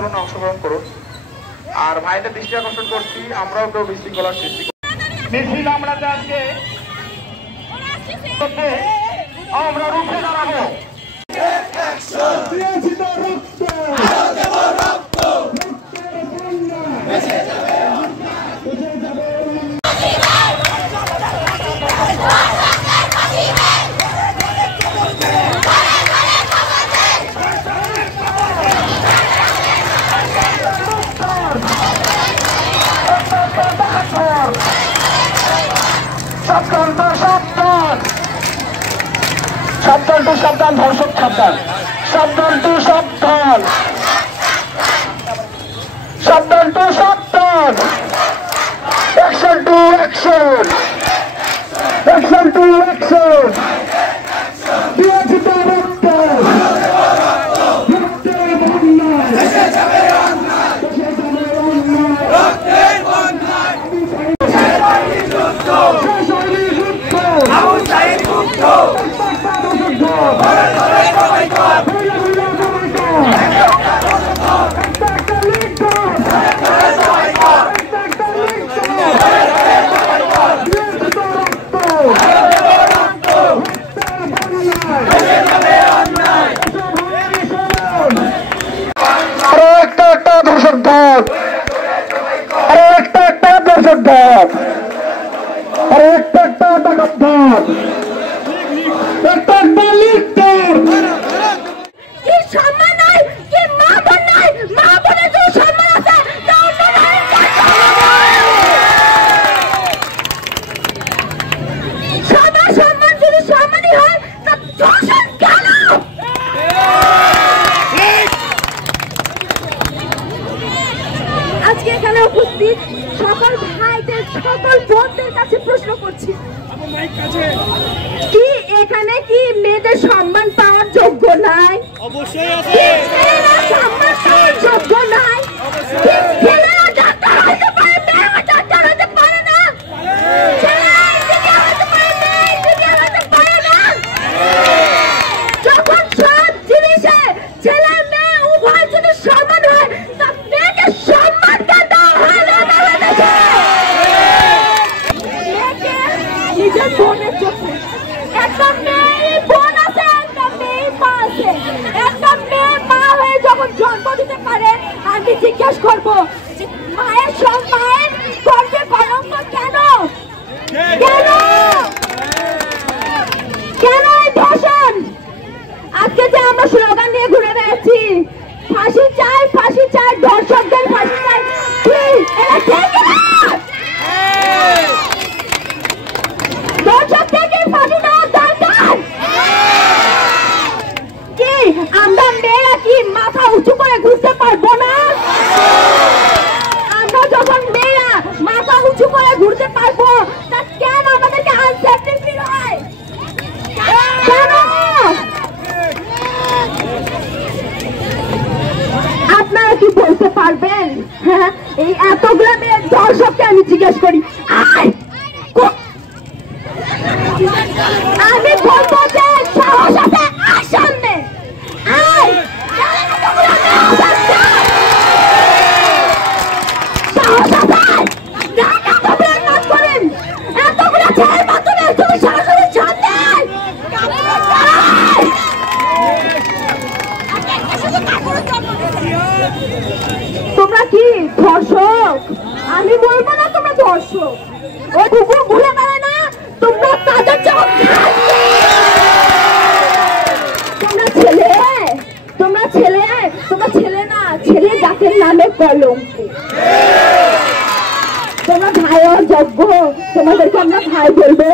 আন্দোলনে অংশগ্রহণ করুন। আর ভাইদের দৃষ্টি আকর্ষণ করছি, আমরাও কেউ বিশৃঙ্খলার সৃষ্টি মিছিল আমরা আজকে আমরা রুখে দাঁড়াবো। সাবধান টু সাবধান, ধর্ষক সাবধান, সাবধান টু সাবধান, সাবধান টু সাবধান, action to action, action to action, দিয়েছি তো রক্ত, রক্তের বন্যায়, দেশে যাবে অন্যায়, দেশে যাবে অন্যায়, রক্তের বন্যায়, শেষ হয়নি যুদ্ধ, শেষ হয়নি যুদ্ধ, আবু সাঈদ মুক্ত, আজকে এখানে উপস্থিত সকল ভাইদের, সকল বোনদের কাছে প্রশ্ন করছি, কি এখানে কি মেয়েদের সম্মান পাওয়ার যোগ্য নাই? অবশ্যই আছে। সম্মান পাওয়ার যোগ্য নাই? ছেলেরা ডাক্তার হতে পারে, মেয়েরা ডাক্তার হতে পারে না? ছেলেরা ইঞ্জিনিয়ার হতে পারে, মেয়ে ইঞ্জিনিয়ার হতে পারে না? যখন সব জিনিসে ছেলে মেয়ে উভয় যদি সমান হয়, তা মেয়েকে সম্মান কেন দেওয়া হয় না বাংলাদেশে? মেয়েকে নিজের বোনের চোখে, একটা মেয়ে বোন আছে, একটা মেয়ে মা আছে, একটা মেয়ে মা হয়ে যখন জন্ম দিতে পারে, আমি জিজ্ঞেস করবো মায়ের সব মায়ের গর্বে কলঙ্ক কেন? কেন কেন এই ধর্ষণ? আজকে যে আমরা স্লোগান নিয়ে ঘুরে বেড়াচ্ছি, ফাঁসি চাই, ফাঁসি চাই, ধর্ষকদের ফাঁসি চাই, কি এটা ঠিক না? ধর্ষকদেরকে ফাঁসি দেওয়া দরকার। কি আমরা মেয়েরা কি মাথা উঁচু করে ঘুরতে পারবো না? আমরা যখন মেয়েরা মাথা উঁচু করে ঘুরতে পারবো, তা কেন আমাদেরকে আনসেফটি ফিল হয়? কেন? আপনারা কি বলতে পারবেন? হ্যাঁ, এই এতগুলো মেয়ের দর্শককে আমি জিজ্ঞেস করি, আমি বলবো যে সাহস আছে, আয় সামনে আয়, সাহস আছে, করেন এতগুলো ছেলের মাধ্যমে তুমি সরাসরি সামনে তোমরা কি ধর্ষক? আমি বলবো না তোমরা ধর্ষক, ও কুকুর ভুলে পারে না, তোমরা তাদের চোখ, তোমরা ছেলে, তোমরা ছেলে, তোমরা ছেলে না, ছেলে জাতের নামে কলঙ্ক। তোমরা ভাই যোগ্য, তোমাদেরকে আমরা ভাই বলবো,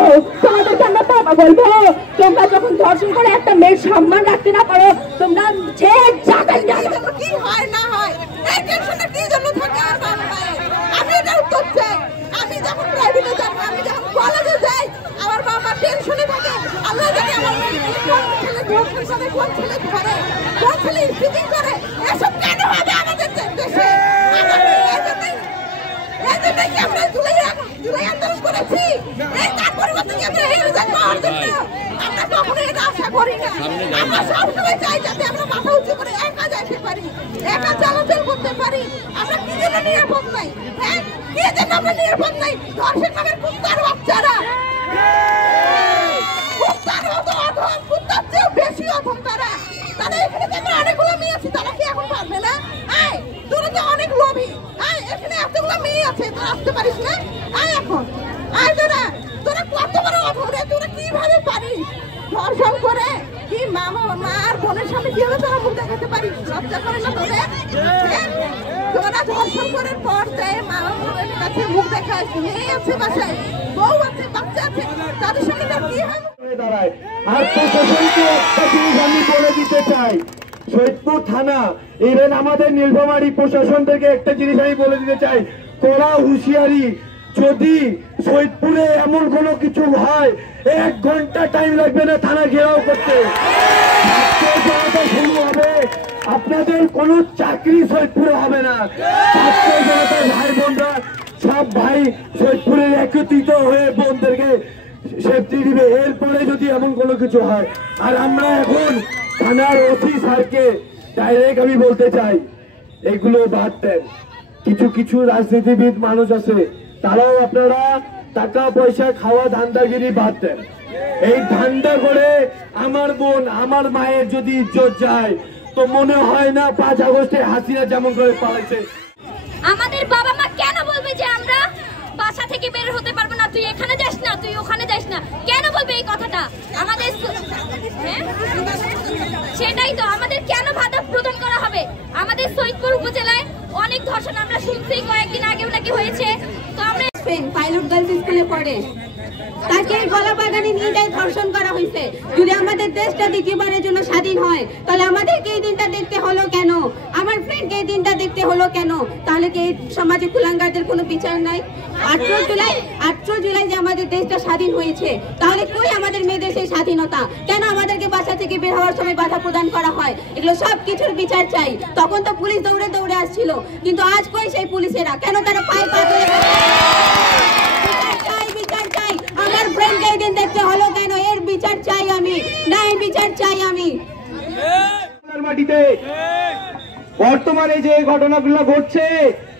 তোমাদেরকে আমরা বাবা বলবো। তোমরা যখন ধর্ষণ করে একটা মেয়ের সম্মান রাখতে না পারো, তোমরা যে জাতের কি হয় না হয় এই টেনশনটা কি জন্য থাকে আর আমি এটা উত্তর চাই। আমি যখন প্রাইভেটে যাব, আমি যখন কলেজে যাই, আমার বাবা টেনশনে থাকে, আল্লাহ জানে আমার ছেলে কোন ছেলে কোন ছেলে ধরে, কোন ছেলে স্পিকিং করে, এসব কেন হবে আমাদের দেশে? আমরা জুলাই আন্দোলন করেছি, এই তার পরিবর্তে আমরা এই রেজাল্ট পাওয়ার জন্য আমরা কখনো এটা আশা করি না। আমরা সবসময় চাই যাতে আমরা মাথা উঁচু করে একা যাইতে পারি, একা চলাচল করতে বলতে পারি আমরা কি জন্য নিরাপদ নাই? হ্যাঁ, কি জন্য আমরা নিরাপদ নাই? ধর্ষণ নামের কুত্তার বাচ্চারা, কুত্তার মতো অধম, কুত্তার চেয়েও বেশি অধম তারা। তারা এখানে দেখবে অনেকগুলো মেয়ে আছে, তারা কি এখন পারবে না? আয়, তোরা তো অনেক লোভী। আয়, এখানে এতগুলো মেয়ে আছে, তোরা আসতে পারিস না? আয় এখন, আয় তোরা কত বড় অধম রে, তোরা কিভাবে পারিস ধর্ষণ করে? কি মামা মা আর বোনের সামনে কিভাবে তোরা মুখ দেখাতে পারিস? লজ্জা করে না তোদের? তোরা ধর্ষণ করার পর মামা বোনের কাছে মুখ দেখাস, মেয়ে আছে বাসায়, বউ আছে, বাচ্চা আছে, তাদের সামনে কি হয়? আর প্রশাসনকে একটা জিনিস আমি বলে দিতে চাই, সৈয়দপুর থানা ইভেন আমাদের নীলফামারী প্রশাসন থেকে একটা জিনিস আমি বলে দিতে চাই, কড়া হুঁশিয়ারি, যদি সৈয়দপুরে এমন কোনো কিছু হয় 1 ঘন্টা টাইম লাগবে না থানা ঘেরাও করতে। শুরু হবে, আপনাদের কোনো চাকরি সৈয়দপুরে হবে না। ছাত্র জনতার ভাই বোনরা সব ভাই সৈয়দপুরে একত্রিত হয়ে বোনদেরকে সেফটি দিবে। এরপরে যদি এমন কোনো কিছু হয়, আর আমরা এখন থানার ওসি স্যারকে ডাইরেক্ট আমি বলতে চাই, এগুলো বাদ দেন। কিছু কিছু রাজনীতিবিদ মানুষ আছে, তারাও আপনারা টাকা পয়সা খাওয়া ধান্দাগিরি বাদ দেন। এই ধান্দা করে আমার বোন আমার মায়ের যদি ইজ্জত যায়, তো মনে হয় না 5 আগস্টে হাসিনা যেমন করে পালাইছে। আমাদের বাবা মা কেন বলবে যে আমরা বাসা থেকে বের হতে পারবো না, তুই এখানে যাস না, তুই ওখানে যাস না, কেন বলবে এই কথাটা? আমাদের সেটাই তো, আমাদের কেন ভাতা প্রদান করা হবে? আমাদের সৈয়দপুর উপজেলায় অনেক ধর্ষণ আমরা শুনছি, কয়েকদিন আগেও নাকি হয়েছে। তো আমরা পাইলট গার্লস স্কুলে পড়ে, তাকে গলা বাগানে নিয়ে যায় ধর্ষণ করা হয়েছে। যদি আমাদের দেশটা দ্বিতীয়বারের জন্য স্বাধীন হয়, তাহলে আমাদেরকে এই দিনটা দেখতে হলো কেন? আমার ফ্রেন্ডকে এই দিনটা দেখতে হলো কেন? তাহলে কি সমাজে কুলাঙ্গারদের কোনো বিচার নাই? 18 জুলাই যে আমাদের দেশটা স্বাধীন হয়েছে, তাহলে কই আমাদের মেয়েদের সেই স্বাধীনতা? কেন আমাদেরকে বাসা থেকে বের হওয়ার সময় বাধা প্রদান করা হয়? এগুলো সব কিছুর বিচার চাই। তখন তো পুলিশ দৌড়ে দৌড়ে আসছিল, কিন্তু আজ কই সেই পুলিশেরা? কেন তারা পায়ে পা ধরে? বিচার চাই, আমার ফ্রেন্ডকে এই দিন দেখতে হলো কেন? এর বিচার চাই আমি, না এই বিচার চাই আমি। মাটিতে বর্তমানে যে ঘটনাগুলো ঘটছে,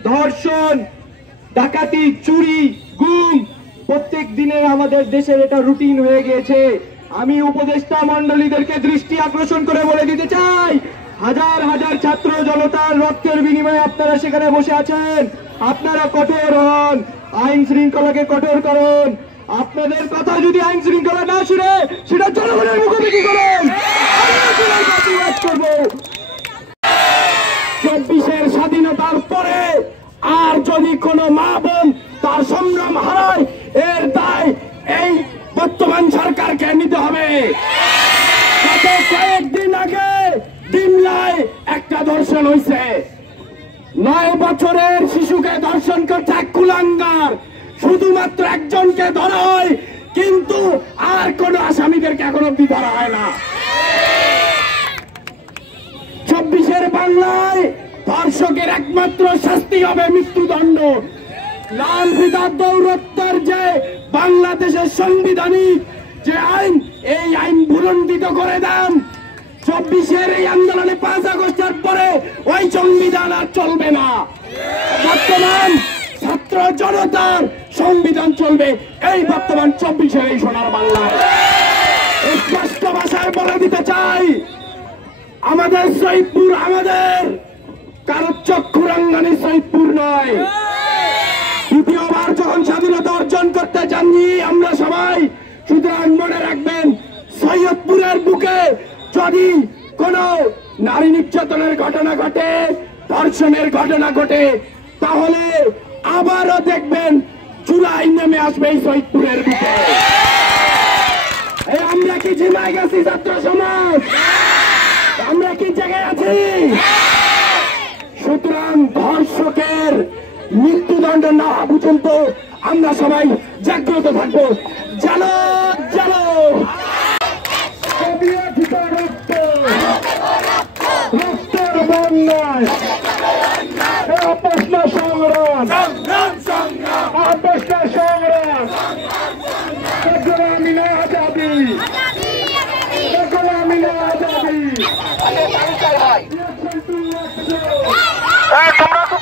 ধর্ষণ, ডাকাতি, চুরি, গুম, প্রত্যেক দিনের আমাদের দেশের এটা রুটিন হয়ে গিয়েছে। আমি উপদেষ্টা মন্ডলীদেরকে দৃষ্টি আকর্ষণ করে বলে দিতে চাই, হাজার হাজার ছাত্র জনতার রক্তের বিনিময়ে আপনারা সেখানে বসে আছেন। আপনারা কঠোর হন, আইন শৃঙ্খলাকে কঠোর করুন। আপনাদের কথা যদি আইন শৃঙ্খলা না শুনে, সেটা জনগণের মুখোমুখি করুন। 24-এর স্বাধীনতার পরে আর যদি কোনো মা বোন তার সংগ্রাম হারায়, এর দায় এই বর্তমান সরকারকে নিতে হবে। গত কয়েকদিন আগে ডিমলায় একটা ধর্ষণ হয়েছে, 9 বছরের শিশুকে ধর্ষণ করছে এক কুলাঙ্গার। শুধুমাত্র একজনকে ধরা হয়, কিন্তু আর কোন আসামিদেরকে এখন অব্দি ধরা হয় না। 24-এর বাংলায় ধর্ষকের একমাত্র শাস্তি হবে মৃত্যুদণ্ড। লাল ফিতার দৌরত্বের যে বাংলাদেশের সাংবিধানিক যে আইন, এই আইন ভুলণ্ডিত করে দেন। 24-এর এই আন্দোলনে 5 আগস্টের পরে ওই সংবিধান আর চলবে না। বর্তমান ছাত্র জনতার সংবিধান চলবে এই বর্তমান 24-এর এই সোনার বাংলায়। স্পষ্ট ভাষায় বলে দিতে চাই, আমাদের সৈয়দপুর আমাদের কারো চক্ষুরাঙ্গানি সৈয়দপুর নয়। দ্বিতীয়বার যখন স্বাধীনতা অর্জন করতে জানি আমরা সবাই, সুতরাং মনে রাখবেন, সৈয়দপুরের বুকে যদি কোন নারী নির্যাতনের ঘটনা ঘটে, ধর্ষণের ঘটনা ঘটে, তাহলে আবারও দেখবেন জুলাই নেমে আসবে এই সৈয়দপুরের বুকে। আমরা কি জিমায় গেছি ছাত্র সমাজ? আমরা কি জায়গায় আছি? সুতরাং ধর্ষকের মৃত্যুদণ্ড না হওয়া পর্যন্ত আমরা সবাই জাগ্রত থাকবো। জানো জানো রক্তের বন্যায় সংগ্রাম, গোলামি না আজাদি, গোলামি না আজাদি। তোমরা তো